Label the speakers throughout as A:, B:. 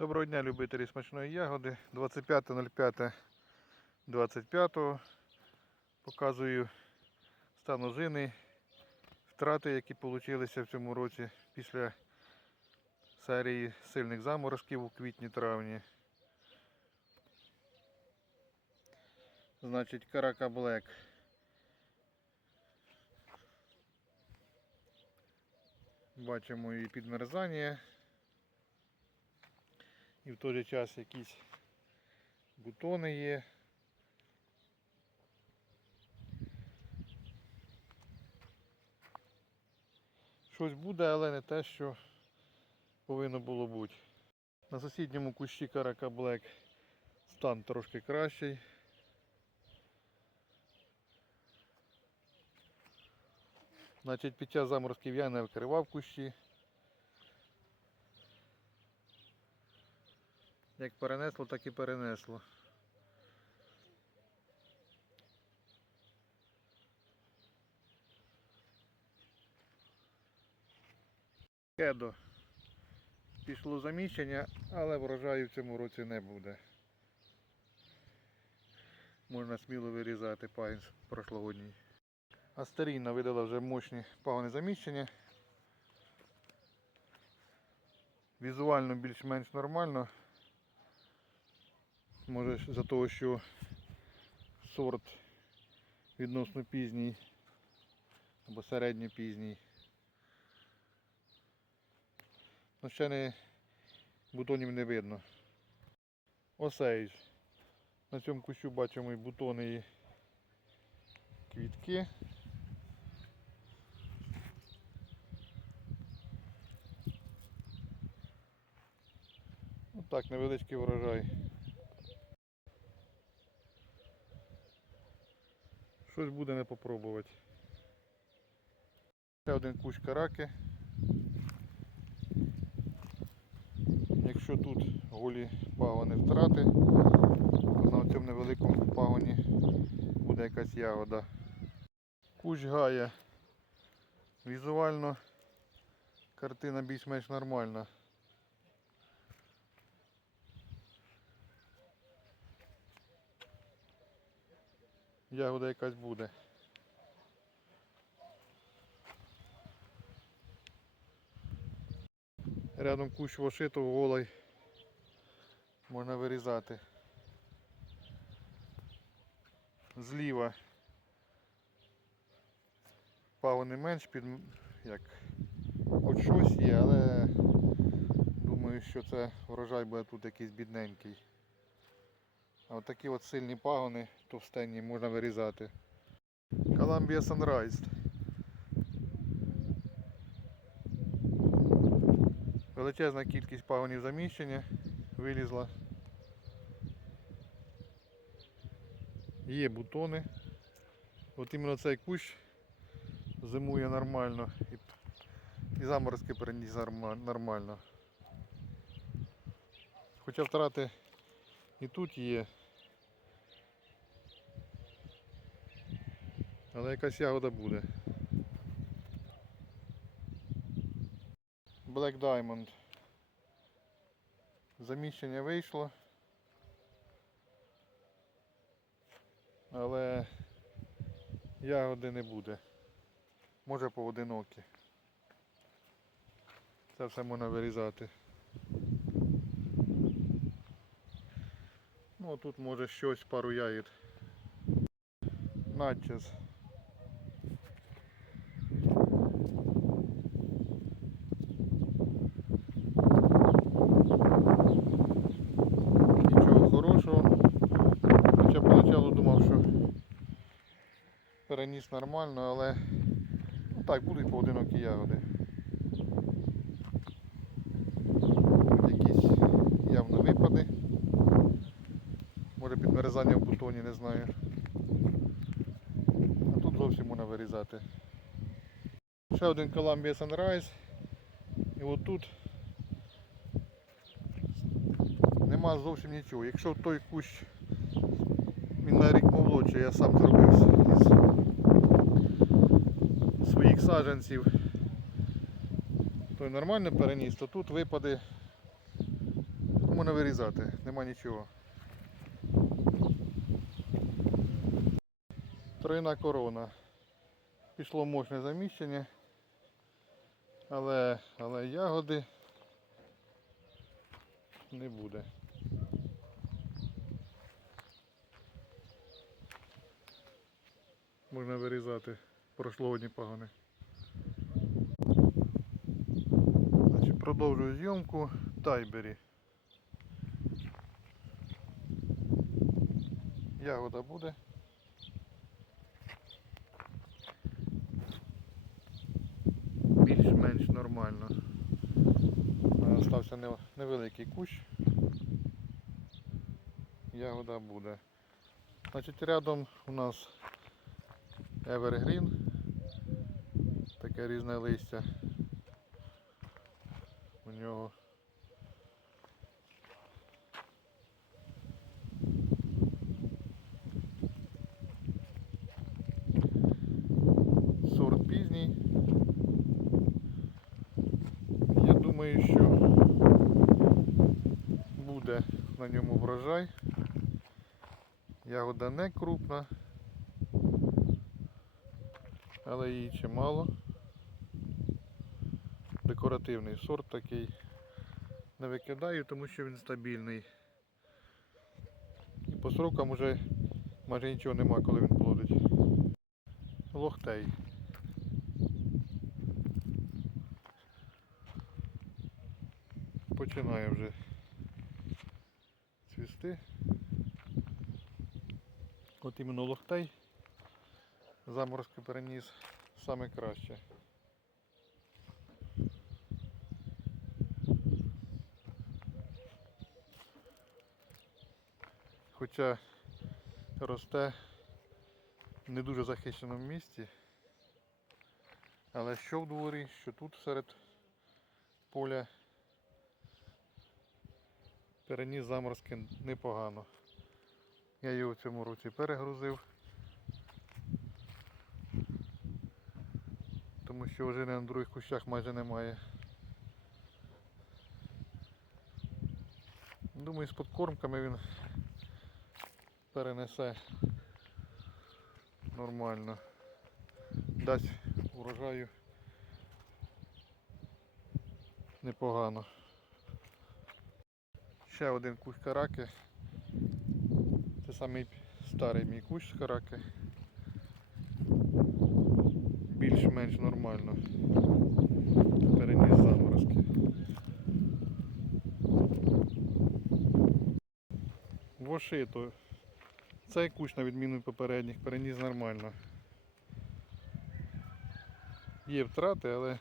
A: Доброго дня, любителі смачної ягоди. 25.05.25 показую стан озини, втрати, які вийшли в цьому році після серії сильних заморозків у квітні-травні. Значить, Карака Блек. Бачимо і підмерзання. І в той же час якісь бутони є. Щось буде, але не те, що повинно було бути. На сусідньому кущі Карака Блек стан трошки кращий. Значить, під час заморозків я не вкривав кущі. Як перенесло, так і перенесло. Кедо. Пішло заміщення, але врожаю в цьому році не буде. Можна сміло вирізати пагін прошлогодній. Астерійна видала вже мощні пагони заміщення. Візуально більш-менш нормально. Може за того, що сорт відносно пізній або середньопізній. Ну ще не бутонів не видно. Осейдж. На цьому кущу бачимо і бутони і квітки. Отак, невеличкий врожай. Щось буде не попробувати. Ще один кущ караки. Якщо тут голі пагони втрати, на цьому невеликому пагоні буде якась ягода. Кущ гая. Візуально картина більш-менш нормальна. Ягода якась буде. Рядом кущ вошиту голий. Можна вирізати. Зліва пагони менш під як хоч щось є, але думаю, що це врожай буде тут якийсь бідненький. А такі от сильні пагони товстенні можна вирізати. Columbia Sunrise. Величезна кількість пагонів заміщення вилізла. Є бутони. От іменно цей кущ зимує нормально і заморозки переніс нормально. Хоча втрати і тут є. Але якась ягода буде. Black Diamond. Заміщення вийшло. Але ягоди не буде. Може поодинокі. Це все можна вирізати. Ну тут може щось, пару ягід. Начес. Нічого хорошого. Хоча поначалу думав, що переніс нормально, але ну, так, будуть поодинокі ягоди. Якісь явно випади. Може підмерзання в бутоні, не знаю. А тут зовсім можна вирізати. Ще один Columbia Sunrise. І от тут нема зовсім нічого. Якщо той кущ він на рік молодший, я сам зробив з- своїх саджанців, той нормально переніс, то тут випади можна вирізати, нема нічого. Тройна корона. Пішло мощне заміщення. Але, але ягоди не буде. Можна вирізати прошлогодні пагони. Значить, продовжую зйомку Тайбері. Ягода буде. Більш-менш нормально. Е, Стався невеликий кущ. Ягода буде. Значить, рядом у нас Evergreen. Таке різне листя. У нього. Сорт пізній. Я думаю, що буде на ньому врожай. Ягода не крупна, але її чимало. Декоративний сорт такий. Не викидаю, тому що він стабільний. І по срокам вже майже нічого нема, коли він плодить. Лохтей. Починає вже цвісти. От іменно лохтей заморозки переніс саме краще. Хоча росте не дуже захищеному місці, але що в дворі, що тут серед поля переніс заморозки непогано. Я його в цьому році перегрузив. Що вже на других кущах майже немає. Думаю, з подкормками він перенесе нормально. Дасть урожаю непогано. Ще один кущ караки. Це самий старий мій кущ караки. Більш-менш нормально. Переніс заморозки. Вошито. Цей кущ, на відміну від попередніх, переніс нормально. Є втрати, але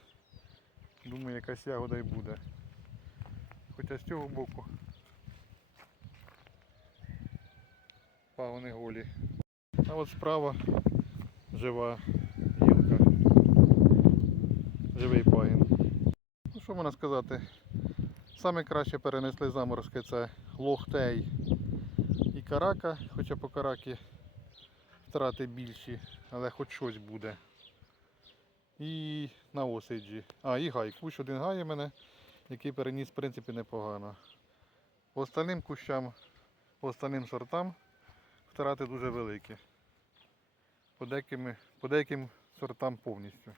A: думаю якась ягода і буде. Хоча з цього боку пагони голі. А от справа жива. Живий пагін. Ну що можна сказати? Саме краще перенесли заморозки це лохтей і карака, хоча по каракі втрати більші, але хоч щось буде. І на осиджі. А, і гай. Кущ один гай у мене, який переніс в принципі непогано. По остальним кущам, по остальним сортам втрати дуже великі. По деяким, по деяким сортам повністю.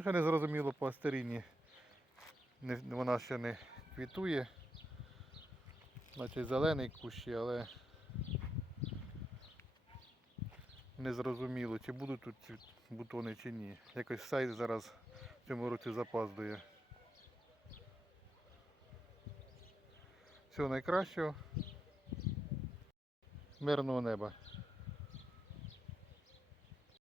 A: Ще не зрозуміло по астеріні. Вона ще не квітує. Значить зелений кущі, але не зрозуміло, чи будуть тут ці бутони чи ні. Якось сайт зараз в цьому році запаздує. Всього найкращого. Мирного неба.